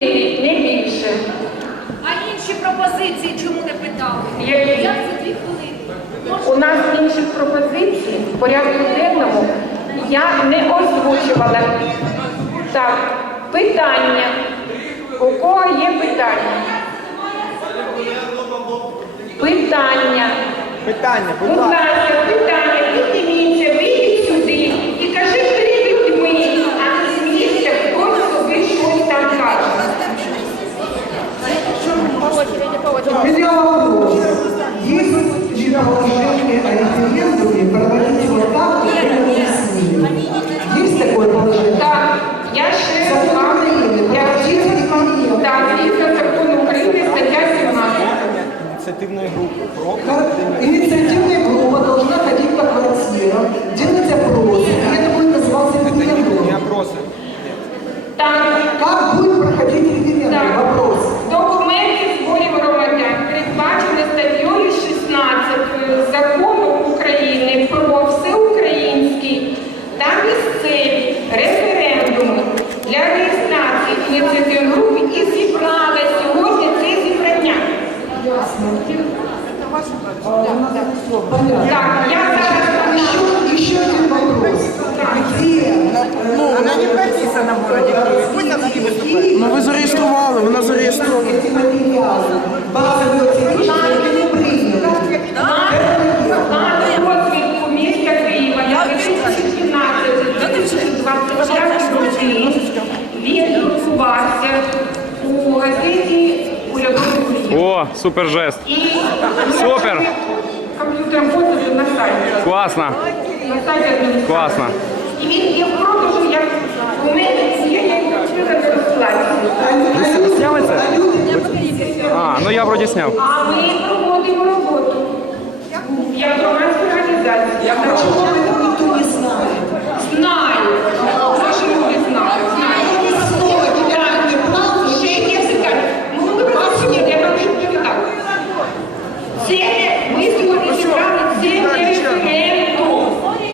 не більше. А інші пропозиції чому не питали? Як це дві хвилини? У нас інших пропозицій в порядку денному я не озвучувала. Так, питання. У кого є питання? Питання. Питання, будь ласка, питання, У меня вопрос. Есть ли положение о референдуме проводить вот так, как это объяснили? Есть такое положение? Так, я ще Закон вам, України, я проводіть референдум. так, згідно закону України, стаття 17. Ініціативної групи про Как Инициативная группа должна ходить по квартирам, делать опросы, и это будет называться не референдум. опроси. Так, Как будет 30 груп і зібрали сьогодні це зібрання. Ясно. Е, так. Друкувався у газеті «Урядовий ліс». О, супер жест. І Супер. комп'ютером фото на сайті. Класно. На сайті адміністрації. Класно. І він є в продажу, як у мене є як комп'ютер. Сняли це? А, ну я вроді сняв. А ми проводимо роботу як громадська організація. Чего вы Ми сьогодні зібрали це.